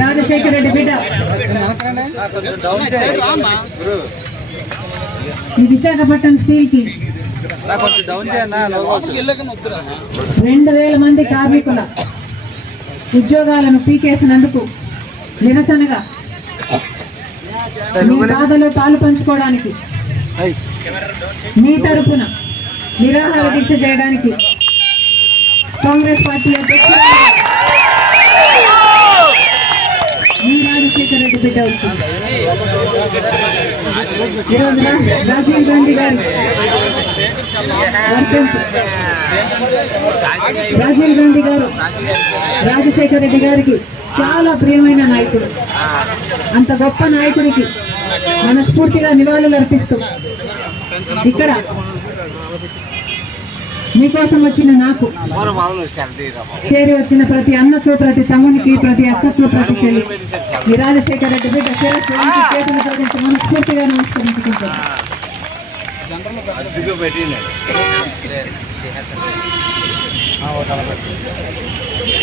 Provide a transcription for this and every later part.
రాజశేఖర రెడ్డి బిడ్డ ఈ విశాఖపట్నం స్టీల్కి రెండు వేల మంది కార్మికుల ఉద్యోగాలను పీకేసినందుకు నిరసనగా మీ బాధలో పాలు పంచుకోవడానికి మీ తరపున నిరాహార దీక్ష చేయడానికి కాంగ్రెస్ పార్టీ అధ్యక్షుడు మీ రాజశేఖర రెడ్డి బిడ్డ వచ్చింది. రాజీవ్ గాంధీ గారి రాజీవ్ గాంధీ గారు రాజశేఖర రెడ్డి గారికి చాలా ప్రియమైన నాయకుడు. అంత గొప్ప నాయకుడికి మనస్ఫూర్తిగా నివాళులు అర్పిస్తూ ఇక్కడ మీకోసం వచ్చిన నాకు చేరి వచ్చిన ప్రతి అన్నకు ప్రతి తమ్మునికి ప్రతి అక్కకు ప్రతి చెల్లి ఈ రాజశేఖర రెడ్డి బిడ్డ చేతులు జోడించి మనస్ఫూర్తిగా నమస్కరించుకుంటాను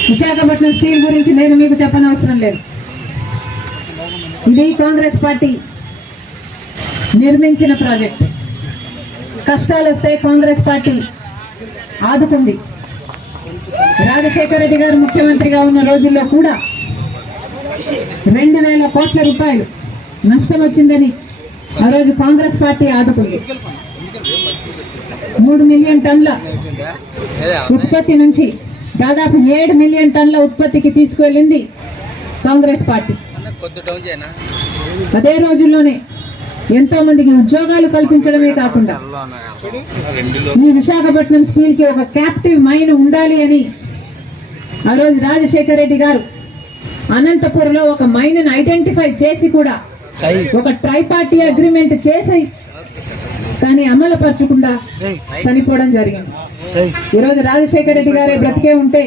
విశాఖపట్నం స్టీల్ గురించి నేను మీకు చెప్పనవసరం లేదు. ఇది కాంగ్రెస్ పార్టీ నిర్మించిన ప్రాజెక్ట్. కష్టాలు వస్తే కాంగ్రెస్ పార్టీ ఆదుకుంది. రాజశేఖర రెడ్డి గారు ముఖ్యమంత్రిగా ఉన్న రోజుల్లో కూడా రెండు వేల కోట్ల రూపాయలు నష్టం వచ్చిందని ఆ రోజు కాంగ్రెస్ పార్టీ ఆదుకుంది. మూడు మిలియన్ టన్ల ఉత్పత్తి నుంచి దాదాపు ఏడు మిలియన్ టన్ల ఉత్పత్తికి తీసుకువెళ్ళింది కాంగ్రెస్ పార్టీ. అదే రోజుల్లోనే ఎంతో మందికి ఉద్యోగాలు కల్పించడమే కాకుండా ఈ విశాఖపట్నం స్టీల్కి ఒక క్యాప్టివ్ మైన్ ఉండాలి అని ఆ రోజు రాజశేఖర రెడ్డి గారు అనంతపురంలో ఒక మైన్ ఐడెంటిఫై చేసి కూడా ఒక ట్రైపార్టీ అగ్రిమెంట్ చేసి కానీ అమలుపరచకుండా చనిపోవడం జరిగింది. ఈరోజు రాజశేఖర రెడ్డి గారే బ్రతికే ఉంటే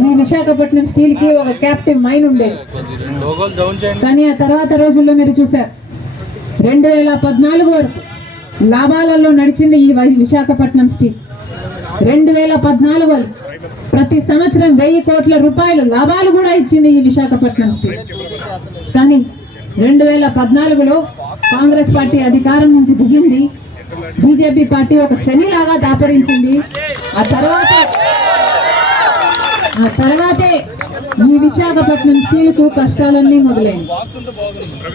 ఈ విశాఖపట్నం స్టీల్కి ఒక క్యాప్టివ్ మైన్ ఉండేది కానీ ఆ తర్వాత రోజుల్లో మీరు చూశారు రెండు వేల పద్నాలుగు వరకు లాభాలలో నడిచింది ఈ వై- విశాఖపట్నం స్టీల్. రెండు వేల పద్నాలుగు వరకు ప్రతి సంవత్సరం వెయ్యి కోట్ల రూపాయలు లాభాలు కూడా ఇచ్చింది ఈ విశాఖపట్నం స్టీల్. కానీ రెండు వేల పద్నాలుగులో కాంగ్రెస్ పార్టీ అధికారం నుంచి దిగింది. బీజేపీ పార్టీ ఒక శనిలాగా దాపరించింది. ఆ తర్వాత ఆ తర్వాతే ఈ విశాఖపట్నం స్టీల్కు కష్టాలన్నీ మొదలైంది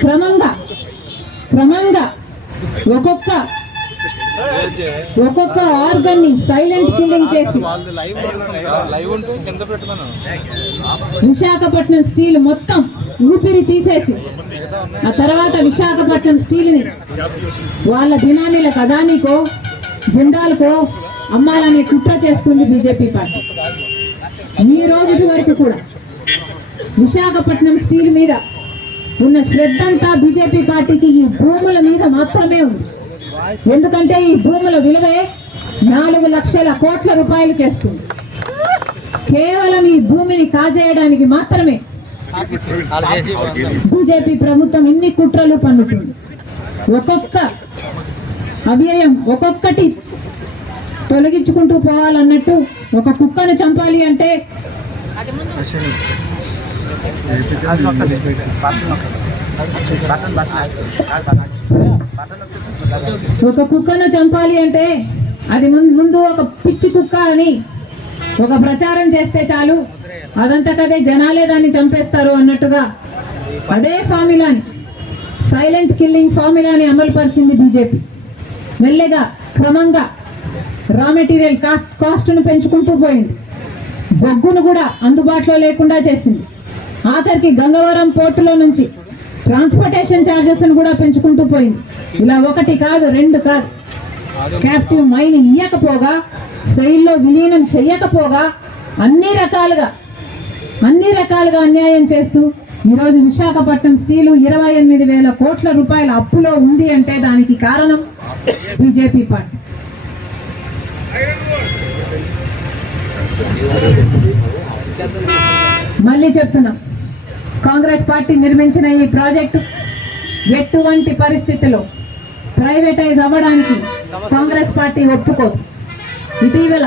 క్రమంగా క్రమంగా ఒక్కొక్క ఒక్కొక్క ఆర్గన్ని సైలెంట్ కిల్లింగ్ చేసి విశాఖపట్నం స్టీల్ మొత్తం ఊపిరి తీసేసి ఆ తర్వాత విశాఖపట్నం స్టీల్ని వాళ్ళ దినానీలకు అదానికో జెండాలకో అమ్మాలని కుట్ర చేస్తుంది బీజేపీ పార్టీ. ఈ రోజుటి వరకు కూడా విశాఖపట్నం స్టీల్ మీద ఉన్న శ్రద్ధ అంతా బీజేపీ పార్టీకి ఈ భూముల మీద మాత్రమే ఉంది. ఎందుకంటే ఈ భూముల విలువే నాలుగు లక్షల కోట్ల రూపాయలు చేస్తుంది. కేవలం ఈ భూమిని కాజేయడానికి మాత్రమే బీజేపీ ప్రభుత్వం ఇన్ని కుట్రలు పన్నుతుంది. ఒక్కొక్క అవ్యయం ఒక్కొక్కటి తొలగించుకుంటూ పోవాలన్నట్టు ఒక కుక్కను చంపాలి అంటే ఒక కుక్కను చంపాలి అంటే అది ముందు ఒక పిచ్చి కుక్క అని ఒక ప్రచారం చేస్తే చాలు. అదంతకదే జనాలే దాన్ని చంపేస్తారు అన్నట్టుగా. అదే ఫార్ములాని సైలెంట్ కిల్లింగ్ ఫార్ములాని అమలుపరిచింది బీజేపీ. మెల్లగా క్రమంగా రా మెటీరియల్ కాస్ట్ కాస్ట్ను పెంచుకుంటూ పోయింది. బొగ్గును కూడా అందుబాటులో లేకుండా చేసింది. ఆఖరికి గంగవరం పోర్టులో నుంచి ట్రాన్స్పోర్టేషన్ ఛార్జెస్ కూడా పెంచుకుంటూ పోయింది. ఇలా ఒకటి కాదు రెండు కాదు. క్యాప్టివ్ మైన్ ఇయ్యకపోగా సెయిల్లో విలీనం చెయ్యకపోగా అన్ని రకాలుగా అన్ని రకాలుగా అన్యాయం చేస్తూ ఈరోజు విశాఖపట్నం స్టీలు ఇరవై ఎనిమిది వేల కోట్ల రూపాయల అప్పులో ఉంది అంటే దానికి కారణం బీజేపీ పార్టీ. మళ్ళీ చెప్తున్నాం. కాంగ్రెస్ పార్టీ నిర్మించిన ఈ ప్రాజెక్టు ఎటువంటి పరిస్థితిలో ప్రైవేటైజ్ అవ్వడానికి కాంగ్రెస్ పార్టీ ఒప్పుకోదు. ఇటీవల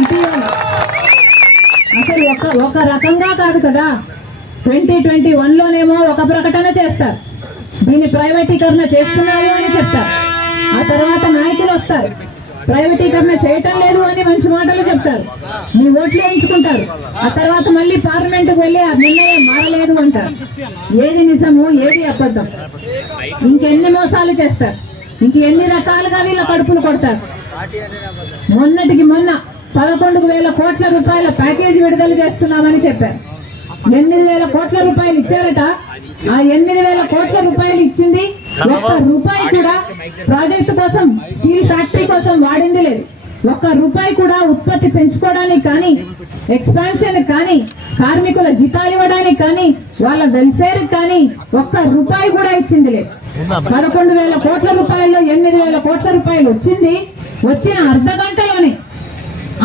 ఇటీవల అసలు ఒక ఒక రకంగా కాదు కదా. ట్వంటీ ట్వంటీ వన్లోనేమో ఒక ప్రకటన చేస్తారు. దీన్ని ప్రైవేటీకరణ చేస్తున్నారు అని చెప్తారు. ఆ తర్వాత నాయకులు వస్తారు. ప్రైవేటీకరణ చేయటం లేదు అని మంచి మాటలు చెప్తారు. మీ ఓట్లు వేయించుకుంటారు ఆ తర్వాత మళ్ళీ పార్లమెంట్కి వెళ్ళి ఆ నిర్ణయం మారలేదు అంటారు. ఏది నిజము ఏది అబద్ధం? ఇంకెన్ని మోసాలు చేస్తారు? ఇంక ఎన్ని రకాలుగా వీళ్ళ కడుపులు కొడతారు? మొన్నటికి మొన్న పదకొండు వేల కోట్ల రూపాయల ప్యాకేజీ విడుదల చేస్తున్నామని చెప్పారు. ఎనిమిది వేల కోట్ల రూపాయలు ఇచ్చారట. ఆ ఎనిమిది వేల కోట్ల రూపాయలు ఇచ్చింది ఒక్క రూపాయి కూడా ప్రాజెక్టు కోసం స్టీల్ ఫ్యాక్టరీ కోసం వాడింది లేదు. ఒక్క రూపాయి కూడా ఉత్పత్తి పెంచుకోవడానికి కానీ ఎక్స్పాన్షన్ కానీ కార్మికుల జీతాలు ఇవ్వడానికి కానీ వాళ్ళ వెల్ఫేర్ కానీ ఒక్క రూపాయి కూడా ఇచ్చింది లేదు. పదకొండు వేల కోట్ల రూపాయల్లో ఎనిమిది వేల కోట్ల రూపాయలు వచ్చింది. వచ్చిన అర్ధ గంటలోనే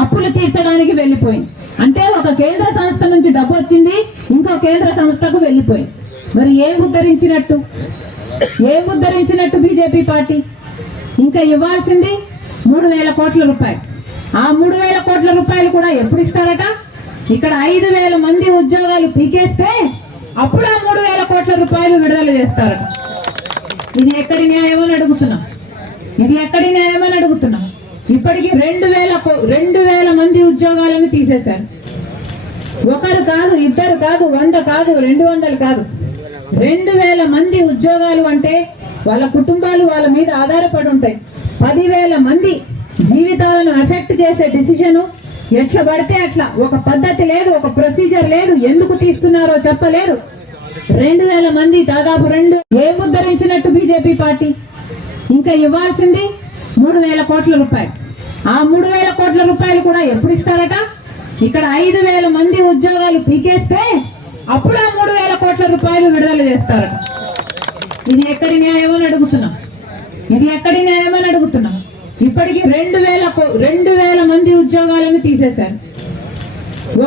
అప్పులు తీర్చడానికి వెళ్ళిపోయింది. అంటే ఒక కేంద్ర సంస్థ నుంచి డబ్బు వచ్చింది ఇంకో కేంద్ర సంస్థకు వెళ్ళిపోయింది. మరి ఏం ఉద్ధరించినట్టు? ఏం ఉద్ధరించినట్టు బీజేపీ పార్టీ? ఇంకా ఇవ్వాల్సింది మూడు వేల కోట్ల రూపాయలు. ఆ మూడు వేల కోట్ల రూపాయలు కూడా ఎప్పుడు ఇస్తారట? ఇక్కడ ఐదు వేల మంది ఉద్యోగాలు పీకేస్తే అప్పుడు ఆ మూడు వేల కోట్ల రూపాయలు విడుదల చేస్తారట. ఇది ఎక్కడి న్యాయమని అడుగుతున్నాం. ఇది ఎక్కడి న్యాయమని అని అడుగుతున్నాం. ఇప్పటికి రెండు వేల కో- రెండు వేల మంది ఉద్యోగాలను తీసేశారు. ఒకరు కాదు ఇద్దరు కాదు వంద కాదు రెండు వందలు కాదు. రెండు వేల మంది ఉద్యోగాలు అంటే వాళ్ళ కుటుంబాలు వాళ్ళ మీద ఆధారపడి ఉంటాయి. పదివేల మంది జీవితాలను ఎఫెక్ట్ చేసే డిసిషను ఎట్లా పడితే అట్లా. ఒక పద్ధతి లేదు ఒక ప్రొసీజర్ లేదు ఎందుకు తీస్తున్నారో చెప్పలేదు రెండు వేల మంది దాదాపు రెండు ఏ ముద్దరించినట్టు బీజేపీ పార్టీ? ఇంకా ఇవ్వాల్సింది మూడు వేల కోట్ల రూపాయలు. ఆ మూడు వేల కోట్ల రూపాయలు కూడా ఎప్పుడు ఇస్తారట? ఇక్కడ ఐదు వేల మంది ఉద్యోగాలు పీకేస్తే అప్పుడు ఆ మూడు వేల కోట్ల రూపాయలు విడుదల చేస్తారట. ఇది ఎక్కడి న్యాయం అని అడుగుతున్నాం. ఇది ఎక్కడి న్యాయం అని అడుగుతున్నాం. ఇప్పటికి రెండు వేల రెండు వేల మంది ఉద్యోగాలను తీసేశారు.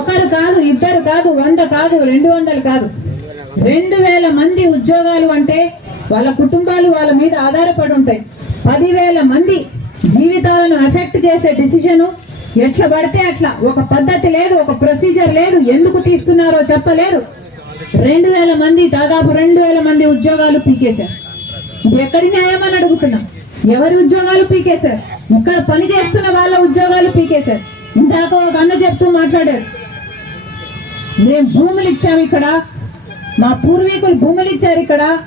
ఒకరు కాదు ఇద్దరు కాదు వంద కాదు రెండు వందలు కాదు. రెండు వేల మంది ఉద్యోగాలు అంటే వాళ్ళ కుటుంబాలు వాళ్ళ మీద ఆధారపడి ఉంటాయి. పదివేల మంది జీవితాలను ఎఫెక్ట్ చేసే డిసిషను ఎట్లా పడితే అట్లా. ఒక పద్ధతి లేదు ఒక ప్రొసీజర్ లేదు. ఎందుకు తీస్తున్నారో చెప్పలేదు రెండు వేల మంది దాదాపు రెండు వేల మంది ఉద్యోగాలు పీకేశారు. ఎక్కడి న్యాయమని అడుగుతున్నాం. ఎవరి ఉద్యోగాలు పీకేశారు? ఇక్కడ పని చేస్తున్న వాళ్ళ ఉద్యోగాలు పీకేశారు. ఇందాక ఒక అన్న చెప్తూ మాట్లాడారు. మేము భూములు ఇచ్చాము ఇక్కడ. మా పూర్వీకులు భూములు ఇచ్చారు ఇక్కడ.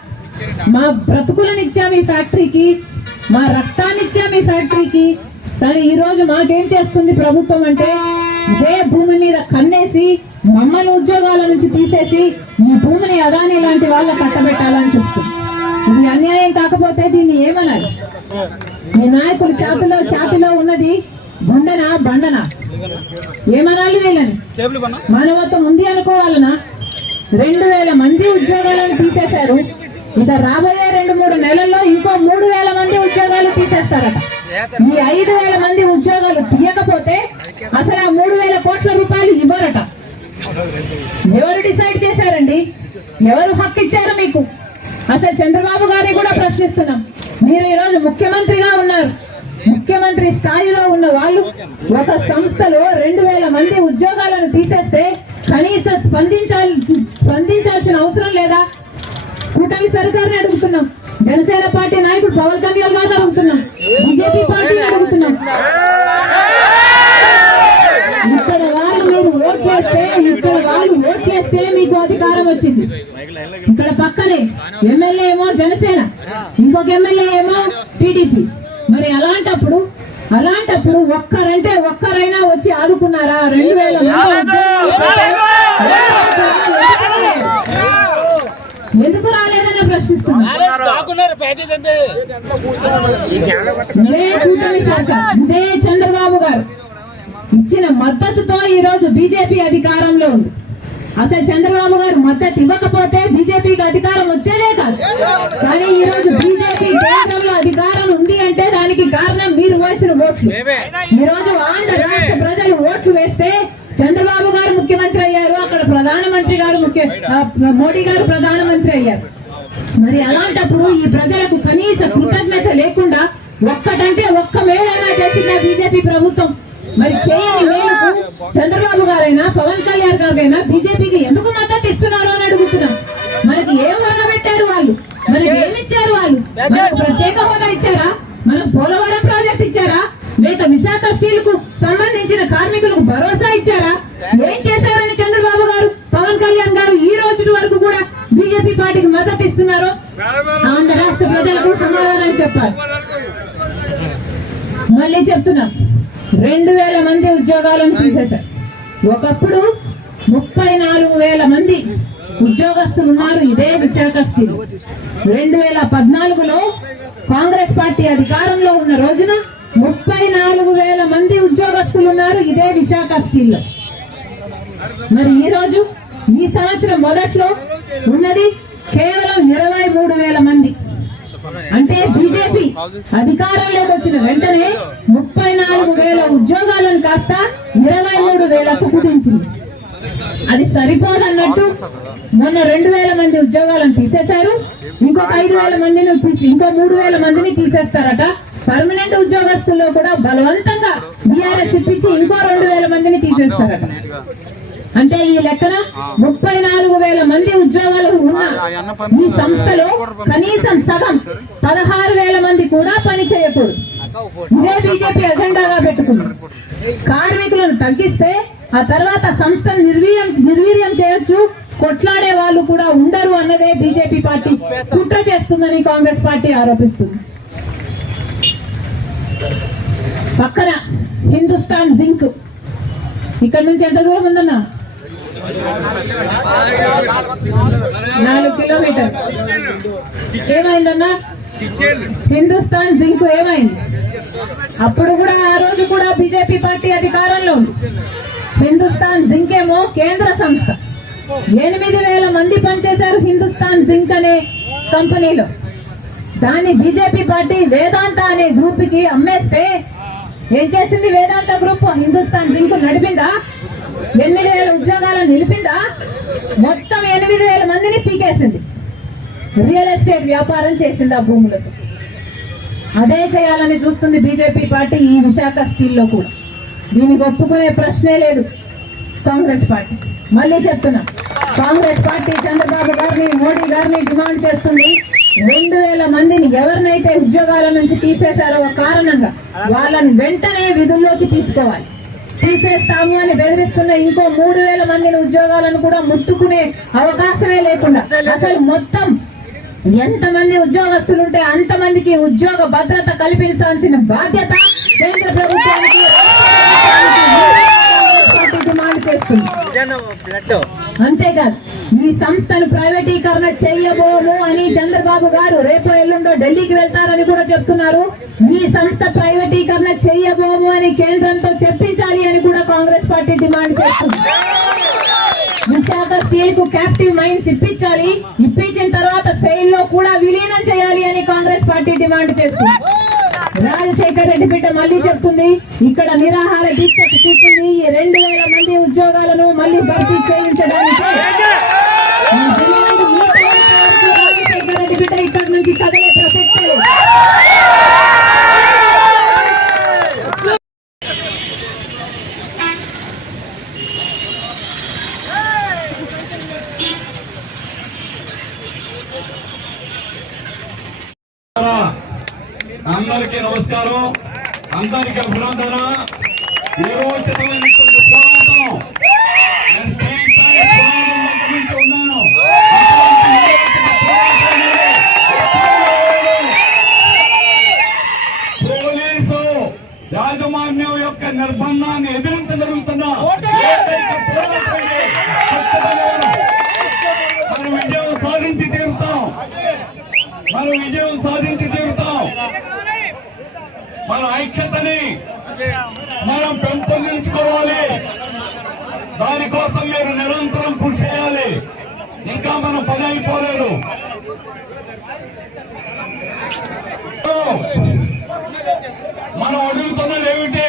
మా బ్రతుకులను ఇచ్చాము ఈ ఫ్యాక్టరీకి. మా రక్తాన్ని ఇచ్చాము ఈ ఫ్యాక్టరీకి. కానీ ఈ రోజు మాకేం చేస్తుంది ప్రభుత్వం అంటే ఇదే భూమి మీద కన్నేసి మమ్మల్ని ఉద్యోగాల నుంచి తీసేసి ఈ భూమిని అదాని లాంటి వాళ్ళ కట్టబెట్టాలని చూస్తుంది. ఇది అన్యాయం కాకపోతే దీన్ని ఏమనాలి? ఈ నాయకులు ఛాతిలో ఛాతిలో ఉన్నది గుండెనా బండనా? ఏమనాలి వీళ్ళని? మానవత్వం ఉంది అనుకోవాలనా? రెండు వేల మంది ఉద్యోగాలను తీసేశారు. ఇక రాబోయే రెండు మూడు నెలల్లో ఇంకో మూడు వేల మంది ఉద్యోగాలు తీసేస్తారట. ఈ ఐదు వేల మంది ఉద్యోగాలు తీయకపోతే అసలు ఆ మూడు వేల కోట్ల రూపాయలు ఇవ్వరట. ఎవరు డిసైడ్ చేశారండి? ఎవరు హక్కు ఇచ్చారు మీకు? అసలు చంద్రబాబు గారిని కూడా ప్రశ్నిస్తున్నాం. మీరు ఈరోజు ముఖ్యమంత్రిగా ఉన్నారు. ముఖ్యమంత్రి స్థాయిలో ఉన్న వాళ్ళు ఒక సంస్థలో రెండు వేల మంది ఉద్యోగాలను తీసేస్తే కనీసం స్పందించాలి స్పందించాల్సిన అవసరం లేదా? కూటమి సర్కార్ని అడుగుతున్నాం. జనసేన పార్టీ నాయకుడు పవన్ కళ్యాణ్ గారిని అడుగుతున్నాం. బీజేపీ పార్టీని అడుగుతున్నాం. ఇక్కడ వాళ్ళు మీరు ఓట్ చేస్తే ఇక్కడ వాళ్ళు ఓట్ చేస్తే మీకు అధికారం వచ్చింది. ఇక్కడ పక్కనే ఎమ్మెల్యే ఏమో జనసేన ఇంకొక ఎమ్మెల్యే ఏమో టీడీపీ. మరి అలాంటప్పుడు అలాంటప్పుడు ఒక్కరంటే ఒక్కరైనా వచ్చి ఆదుకున్నారా? రెండు వేల మంది ఎందుకు రాలేదని ప్రశ్నిస్తున్నా ప్యాకేజ్ అంతే. చంద్రబాబు గారు. ఇచ్చిన మద్దతుతో ఈ రోజు బీజేపీ అధికారంలో ఉంది. అసలు చంద్రబాబు గారు మద్దతు ఇవ్వకపోతే బీజేపీకి అధికారం వచ్చేదే కాదు. కానీ ఈ రోజు బీజేపీ కేంద్రంలో అధికారం ఉంది అంటే దానికి కారణం మీరు వేసిన ఓట్లు. ఈ రోజు ఆంధ్ర రాష్ట్ర ప్రజలు ఓట్లు వేస్తే చంద్రబాబు గారు ముఖ్యమంత్రి అయ్యారు అక్కడ ప్రధానమంత్రి గారు ముఖ్య మోడీ గారు ప్రధానమంత్రి అయ్యారు. మరి అలాంటప్పుడు ఈ ప్రజలకు కనీస కృతజ్ఞత లేకుండా ఒక్కటంటే ఒక్క మేలైనా చేసిందా బీజేపీ ప్రభుత్వం? మరి చేయని మేలుకు చంద్రబాబు గారైనా పవన్ కళ్యాణ్ గారైనా బీజేపీకి ఎందుకు మద్దతు ఇస్తున్నారు అని అడుగుతున్నాం. మనకి ఏం పెట్టారు వాళ్ళు? మనకి ఏమిచ్చారు వాళ్ళు మనకు ప్రత్యేక హోదా ఇచ్చారా మనం పోలవరం ప్రాజెక్ట్ ఇచ్చారా లేక విశాఖ స్టీల్కు సంబంధించిన కార్మికులకు భరోసా ఇచ్చారా ఏం చేశారని చంద్రబాబు గారు పవన్ కళ్యాణ్ గారు ఈ రోజు వరకు కూడా బీజేపీ పార్టీకి మద్దతు ఇస్తున్నారో ఆంధ్ర రాష్ట్ర ప్రజలకు సమాధానం చెప్పాలి చెప్తున్నాం. రెండు వేల మంది ఉద్యోగాలను తీసేశారు. ఒకప్పుడు ముప్పై నాలుగు వేల మంది ఉద్యోగస్తులు ఉన్నారు ఇదే విశాఖ స్టీల్. రెండు వేల పద్నాలుగులో కాంగ్రెస్ పార్టీ అధికారంలో ఉన్న రోజున ముప్పై నాలుగు వేల మంది ఉద్యోగస్తులు ఉన్నారు ఇదే విశాఖ స్టీల్లో మరి ఈ రోజు ఈ సంవత్సరం మొదట్లో ఉన్నది కేవలం ఇరవై మూడు వేల మంది. అంటే బీజేపీ అధికారంలోకి వచ్చిన వెంటనే ముప్పై నాలుగు వేల ఉద్యోగాలను కాస్త ఇరవై మూడు వేలకు కుదించింది. అది సరిపోదన్నట్టు మొన్న రెండు వేల మంది ఉద్యోగాలను తీసేశారు. ఇంకొక ఐదు వేల మందిని తీసి ఇంకో మూడు వేల మందిని తీసేస్తారట. పర్మనెంట్ ఉద్యోగస్తుల్లో కూడా బలవంతంగా బీఆర్ఎస్ ఇప్పించి ఇంకో రెండు వేల మందిని తీసేస్తారట. అంటే ఈ లెక్కన ముప్పై నాలుగు వేల మంది ఉద్యోగాలు ఉన్న ఈ సంస్థలో కనీసం సగం పదహారు వేల మంది కూడా పని చేయకూడదు. ఇదే బీజేపీ ఎజెండాగా పెట్టుకుంది. కార్మికులను తగ్గిస్తే ఆ తర్వాత సంస్థను నిర్వీర్యం నిర్వీర్యం చేయొచ్చు. కొట్లాడే వాళ్ళు కూడా ఉండరు అన్నదే బీజేపీ పార్టీ కుట్ర చేస్తుందని కాంగ్రెస్ పార్టీ ఆరోపిస్తుంది. పక్కన హిందుస్థాన్ జింక్. ఇక్కడ నుంచి ఎంత దూరం ఉందన్నా? నాలుగు కిలోమీటర్. ఏమైందన్నా? హిందుస్థాన్ జింక్ ఏమైంది? అప్పుడు కూడా ఆ రోజు కూడా బీజేపీ పార్టీ అధికారంలో హిందుస్థాన్ జింక్ ఏమో కేంద్ర సంస్థ. ఎనిమిది వేల మంది పనిచేశారు హిందుస్థాన్ జింక్ అనే కంపెనీలో. దాన్ని బీజేపీ పార్టీ వేదాంత అనే గ్రూప్కి అమ్మేస్తే ఏం చేసింది వేదాంత గ్రూప్? హిందుస్థాన్ జింక్ నడిపిందా? ఎనిమిది వేల ఉద్యోగాలను నిలిపిందా? మొత్తం ఎనిమిది వేల మందిని పీకేసింది. రియల్ ఎస్టేట్ వ్యాపారం చేసింది ఆ భూములతో? అదే చేయాలని చూస్తుంది బీజేపీ పార్టీ ఈ విశాఖ స్టీల్లో కూడా. దీనికి ఒప్పుకునే ప్రశ్నే లేదు కాంగ్రెస్ పార్టీ. మళ్ళీ చెప్తున్నా కాంగ్రెస్ పార్టీ చంద్రబాబు గారిని మోడీ గారిని డిమాండ్ చేస్తుంది రెండు వేల మందిని ఎవరినైతే ఉద్యోగాల నుంచి తీసేశారో కారణంగా వాళ్ళని వెంటనే విధుల్లోకి తీసుకోవాలి. తీసేస్తాము అని బెదిరిస్తున్న ఇంకో మూడు వేల మందిని ఉద్యోగాలను కూడా ముట్టుకునే అవకాశమే లేకుండా అసలు మొత్తం ఎంతమంది ఉద్యోగస్తులు ఉంటే అంతమందికి ఉద్యోగ భద్రత కల్పించాల్సిన బాధ్యత కేంద్ర ప్రభుత్వానికి డిమాండ్ చేస్తుంది. అంతేకాదు ఈ సంస్థను ప్రైవేటీకరణ చెయ్యబోము అని చంద్రబాబు గారు రేపు ఎల్లుండో ఢిల్లీకి వెళ్తారని కూడా చెప్తున్నారు. ఈ సంస్థ ప్రైవేటీకరణ చెయ్యబోము అని కేంద్రంతో చెప్పించాలి అని కూడా కాంగ్రెస్ పార్టీ డిమాండ్ చేస్తుంది. విశాఖ స్టీల్కు క్యాప్టివ్ మైన్స్ ఇప్పించాలి. ఇప్పించిన తర్వాత సెయిల్లో కూడా విలీనం చేయాలి అని కాంగ్రెస్ పార్టీ డిమాండ్ చేస్తుంది. రాజశేఖర్ రెడ్డి బిడ్డ మళ్ళీ చెప్తుంది. ఇక్కడ నిరాహార దీక్షకు కూర్చుంది. ఈ రెండు వేల మంది ఉద్యోగాలను మళ్ళీ భర్తీ చేయించడానికి. రాజశేఖర్ రెడ్డి బిడ్డ ఇక్కడ నుంచి కదలే ప్రసక్తే లేదు. అందరికీ నమస్కారం. అందరికీ అభినందన. విరోచితమైనటువంటి పోరాటం. ఉన్నాను. పోలీసు యాజమాన్యం యొక్క నిర్బంధాన్ని ఎదిరించగలుగుతున్న మనం విజయం సాధించి తీరుతాం. మనం విజయం సాధించి తీరుతాం. మన ఐక్యతని మనం పెంపొందించుకోవాలి. దానికోసం మీరు నిరంతరం కృషి చేయాలి. ఇంకా మనం పని అయిపోలేదు. మనం అడుగుతున్నది ఏమిటి?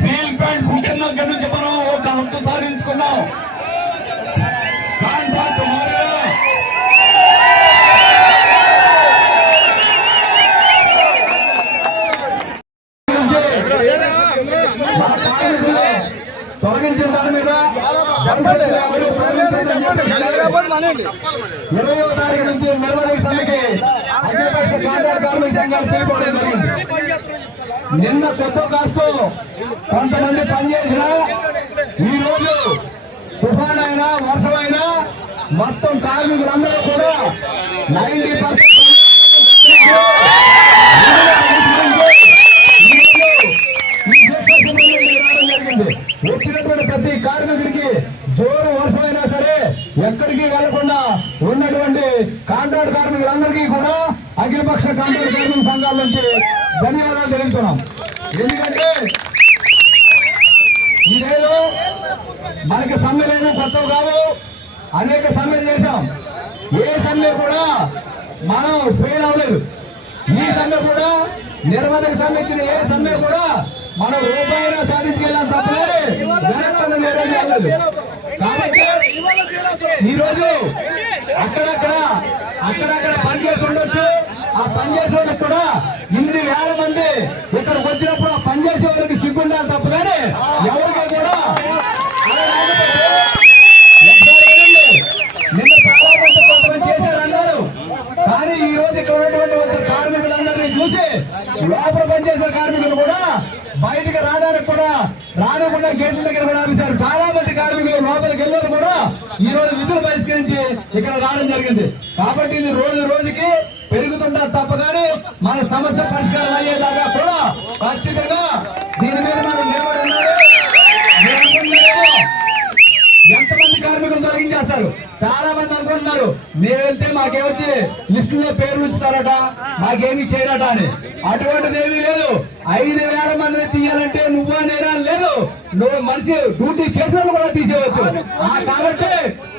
సీల్ ప్యాంట్ పుట్టిన దగ్గర నుంచి మనం ఒక హక్కు సాధించుకున్నాం కాంట్రాక్ట్ మారినా ఇచ్చిన దాని మీద ఇరవయో తారీఖు నుంచి నిర్వహణ సమ్మెకి అఖిలపక్ష కాంట్రాక్ట్ కార్మిక సంఘాలు చేరుకోవడం జరిగింది. నిన్న కొత్త కాస్తూ కొంతమంది పనిచేసిన ఈ రోజు తుఫాన్ అయినా వర్షమైనా మొత్తం కార్మికులందరూ కూడా నైన్టీ పర్సెంట్ కార్మికుడికి జోరు వర్షమైనా సరే ఎక్కడికి వెళ్ళకుండా ఉన్నటువంటి కాంట్రాక్ట్ కార్మికులందరికీ కూడా అఖిలపక్ష కాంట్రాక్ట్ కార్మిక సంఘాల నుంచి ధన్యవాదాలు తెలుపుతున్నాం. ఎందుకంటే ఇదేదో మనకి సమ్మెలేమో కొత్తవి కావు. అనేక సమ్మెలు చేశాం. ఏ సమ్మె కూడా మనం ఫెయిల్ అవ్వలేదు. ఈ సమ్మె కూడా నిర్వహణకు సంబంధించిన ఏ సమ్మె కూడా మనం రూపాయలు సాధించుకెళ్ళాం తప్పలేదు వెనక్కి లేదు. కాబట్టి ఈ రోజు అక్కడక్కడ అక్కడక్కడ పనిచేసి ఉండొచ్చు. ఆ పనిచేసే వాళ్ళకి కూడా ఇన్ని వేల మంది ఇక్కడికి వచ్చినప్పుడు ఆ పనిచేసే వాళ్ళకి సిగ్గుండాలి తప్ప కానీ ఎవరికి కూడా అలా లేకపోతే ఒకసారి వినండి. నిన్న చాలా మంది కొంతమంది చేశారు అన్నారు కానీ ఈ రోజు ఇక్కడ ఉన్నటువంటి ఒక కార్మికులందరినీ చూసి లోపల పనిచేసే కార్మికులు కూడా బయటికి రావడానికి కూడా రానకుండా గేట్ల దగ్గర కూడా ఆపేశారు చాలా మంది కార్మికులు లోపలికి వెళ్ళారు కూడా ఈ రోజు విధులు బహిష్కరించి ఇక్కడ రావడం జరిగింది. కాబట్టి ఇది రోజు రోజుకి పెరుగుతుంటారు తప్ప కానీ మన సమస్య పరిష్కారం అయ్యేదాకా కూడా ఖచ్చితంగా మేము వెళ్తే మాకేమొచ్చి లిస్టులో పేర్లు ఉంచుతారట మాకేమి చేయరట అని. అటువంటిది ఏమీ లేదు. ఐదు వేల మందిని తీయాలంటే నువ్వు నేనా లేదు. నువ్వు మంచి డ్యూటీ చేసిన కూడా తీసేయవచ్చు కాబట్టి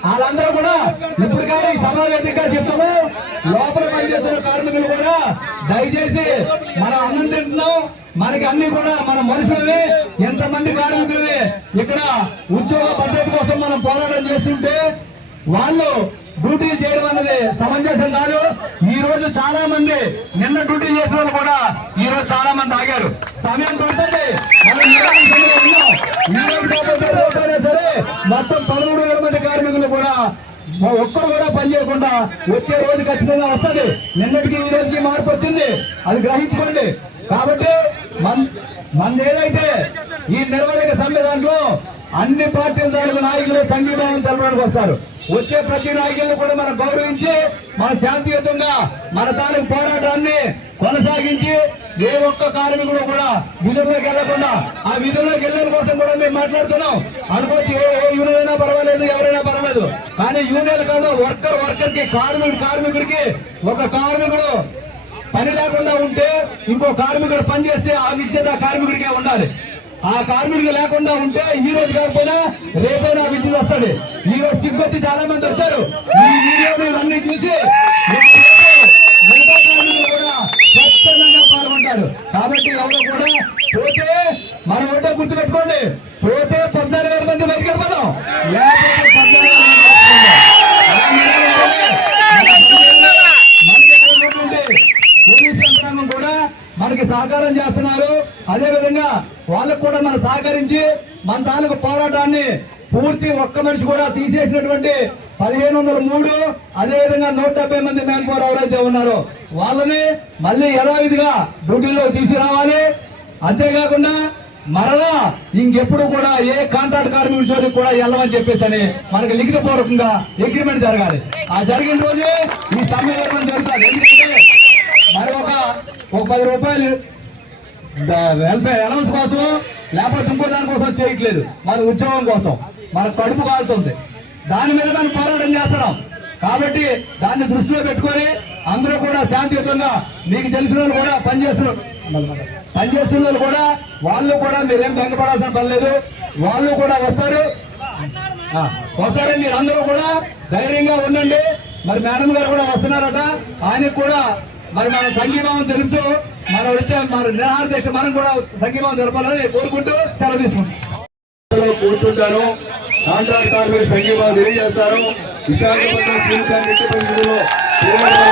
వాళ్ళందరూ కూడా ఇప్పుడు కానీ సమావేశంగా చెప్తాము. లోపల పనిచేస్తున్న కార్మికులు కూడా దయచేసి మనం అన్నం తింటున్నాం. మనకి అన్ని కూడా మన మనుషులవి ఎంతమంది కార్మికులవి ఇక్కడ ఉద్యోగ భద్రత కోసం మనం పోరాటం చేస్తుంటే వాళ్ళు డ్యూటీ చేయడం అనేది సమంజసం కాదు. ఈ రోజు చాలా మంది నిన్న డ్యూటీ చేసిన వాళ్ళు కూడా ఈ రోజు చాలా మంది ఆగారు. సమయం పడుతుంది. సరే మొత్తం పదమూడు వేల మంది కార్మికులు కూడా ఒక్కరు కూడా పని చేయకుండా వచ్చే రోజు ఖచ్చితంగా వస్తుంది. నిన్నటికి ఈ రోజుకి మార్పు వచ్చింది. అది గ్రహించుకోండి. కాబట్టి మన మన ఏదైతే ఈ నిర్వహణ సమ్మె దాంట్లో అన్ని పార్టీల నాయకులు సంఘీభావం తెలపడానికి వస్తారు. వచ్చే ప్రతి నాయకులను కూడా మనం గౌరవించి మన శాంతియుతంగా మన తాలూకు పోరాటాన్ని కొనసాగించి ఏ ఒక్క కార్మికుడు కూడా విధుల్లోకి వెళ్ళకుండా ఆ విధుల్లోకి వెళ్ళడం కోసం కూడా మేము మాట్లాడుతున్నాం. అనుకోవచ్చు ఏ ఏ యూనియన్ అయినా పర్వాలేదు ఎవరైనా పర్వాలేదు. కానీ యూనియన్ కాదు వర్కర్ వర్కర్కి కార్మికుడు కార్మికుడికి ఒక కార్మికుడు పని లేకుండా ఉంటే ఇంకో కార్మికుడు పని చేస్తే ఆ విద్యుత్ కార్మికుడికే ఉండాలి. ఆ కార్మికుడు లేకుండా ఉంటే ఈ రోజు కాకపోయినా రేపైనా విద్యుత్ వస్తాడు ఈ రోజు సిగ్గొచ్చి చాలా మంది వచ్చారు. ఈ వీడియోలు అన్ని చూసి పాల్గొంటారు. కాబట్టి ఎవరు కూడా పోతే మనం ఓటే గుర్తు పెట్టుకోండి పోతే పద్నాలుగు వేల మంది బయటకెళ్ళిపోతాం లేకపోతే పద్నాలుగు వేల మంది బయటకు వెళ్ళిపోదాం. మనకి ఉన్నటువంటి పోలీస్ యంత్రాంగం కూడా మనకి సహకారం చేస్తున్నారు. అదే విధంగా వాళ్ళకు కూడా మనం సహకరించి మన తాలూకు పోరాటాన్ని పూర్తి ఒక్క మనిషి కూడా తీసేసినటువంటి పదిహేను వందల మూడు అదేవిధంగా నూట డెబ్బై మంది మ్యాన్ పవర్ ఎవరైతే ఉన్నారో. వాళ్ళని మళ్ళీ యథావిధిగా డ్యూటీలో తీసుకురావాలి. అంతేకాకుండా మరలా ఇంకెప్పుడు కూడా ఏ కాంట్రాక్ట్ కార్మికుల జోలికి కూడా వెళ్ళమని చెప్పేసి అని మనకి లిఖితపూర్వకంగా అగ్రిమెంట్ జరగాలి. ఆ జరిగిన రోజు ఈ సమ్మె జరుగుతుంది. ఎందుకంటే మరి ఒక పది రూపాయలు వెల్ఫేర్ అలౌన్స్ కోసం లేకపోతే ఇంకో దానికోసం చేయట్లేదు. మన ఉద్యోగం కోసం. మన కడుపు కాలుతుంది. దాని మీద మనం పోరాటం చేస్తున్నాం. కాబట్టి దాన్ని దృష్టిలో పెట్టుకొని అందరూ కూడా శాంతియుతంగా మీకు తెలిసిన వాళ్ళు కూడా పనిచేస్తున్నారు పనిచేస్తున్న వాళ్ళు కూడా వాళ్ళు కూడా మీరేం బెంగపడాల్సిన పని లేదు. వాళ్ళు కూడా వస్తారు. వస్తారని మీరు అందరూ కూడా ధైర్యంగా ఉండండి. మరి మేడం గారు కూడా వస్తున్నారట. ఆయనకు కూడా మరి మన సంఘీభావం తెలుపుతూ మనం వచ్చే మన నిరాహార దీక్ష మనం కూడా సంఘీభావం తెలపాలని కోరుకుంటూ సెలవు తీసుకుంటాం కూర్చుంటారు. కాంట్రాక్ట్ కార్మికులు సంఘీభావం తెలియజేస్తారు. విశాఖపట్నం స్టీల్ ప్లాంట్ పరిస్థితుల్లో ధన్యవాదాలు.